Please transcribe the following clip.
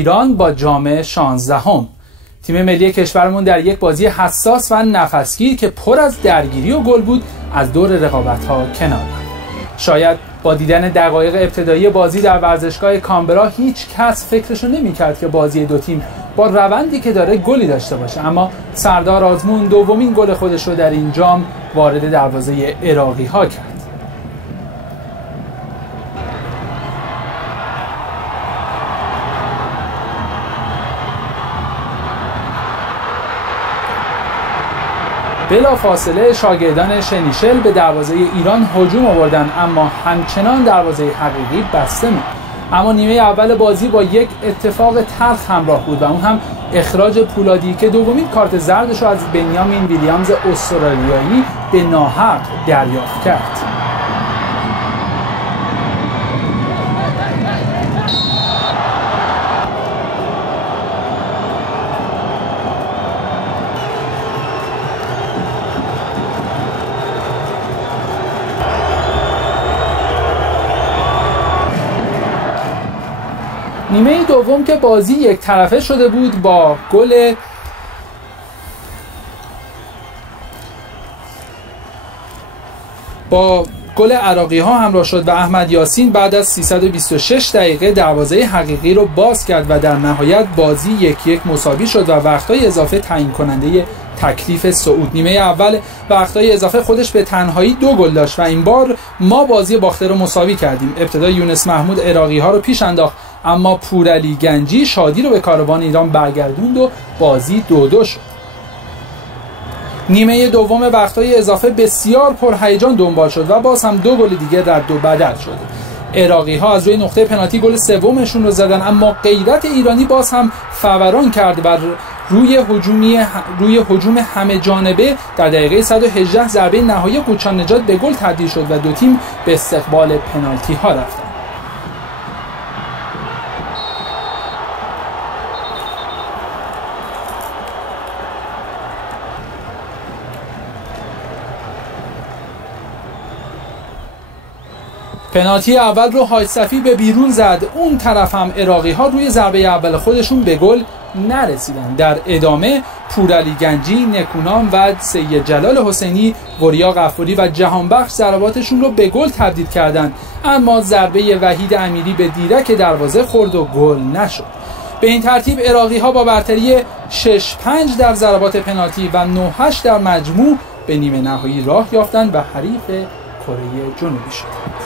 ایران با جام 16ام. تیم ملی کشورمون در یک بازی حساس و نفسگیر که پر از درگیری و گل بود از دور رقابت‌ها کنار رفت. شاید با دیدن دقایق ابتدایی بازی در ورزشگاه کانبرا هیچ کس فکرشو نمی‌کرد که بازی دو تیم با روندی که داره گلی داشته باشه، اما سردار آزمون دومین گل خودش رو در این جام وارد دروازه عراقی‌ها کرد. بلافاصله شاگردان شنیشل به دروازه ایران هجوم آوردند، اما همچنان دروازه حقیقی بسته موند. اما نیمه اول بازی با یک اتفاق تلخ همراه بود و اون هم اخراج پولادی که دومین کارت زردش رو از بنیامین ویلیامز استرالیایی به ناحق دریافت کرد. نیمه دوم که بازی یک طرفه شده بود با گل عراقی ها همراه شد و احمد یاسین بعد از 326 دقیقه دروازه حقیقی رو باز کرد و در نهایت بازی 1-1 مساوی شد و وقتای اضافه تعیین کننده تکلیف صعود. نیمه اول وقتای اضافه خودش به تنهایی 2 گل داشت و این بار ما بازی باخته رو مساوی کردیم. ابتدا یونس محمود عراقی ها رو پیش انداخت، اما پورعلی گنجی شادی رو به کاروان ایران برگردوند و بازی 2-2 شد. نیمه دوم وقتای اضافه بسیار پرهیجان دنبال شد و باز هم 2 گل دیگه رد و بدل شد. عراقی ها از روی نقطه پنالتی گل سومشون رو زدن، اما غیرت ایرانی باز هم فوران کرد و روی هجوم همه جانبه در دقیقه 118 ضربه نهایی قوچان نجات به گل تبدیل شد و دو تیم به استقبال پنالتی ها رفتند. پنالتی اول رو حاج صفی به بیرون زد، اون طرف هم عراقی ها روی ضربه اول خودشون به گل نرسیدن. در ادامه پورعلی گنجی، نکونام و سید جلال حسینی، وریا غفوری و جهانبخش ضرباتشون رو به گل تبدیل کردند، اما ضربه وحید امیری به دیرک دروازه خورد و گل نشد. به این ترتیب عراقی ها با برتری 6-5 در ضربات پنالتی و 9-8 در مجموع به نیمه نهایی راه یافتند و حریف کره جنوبی شدند.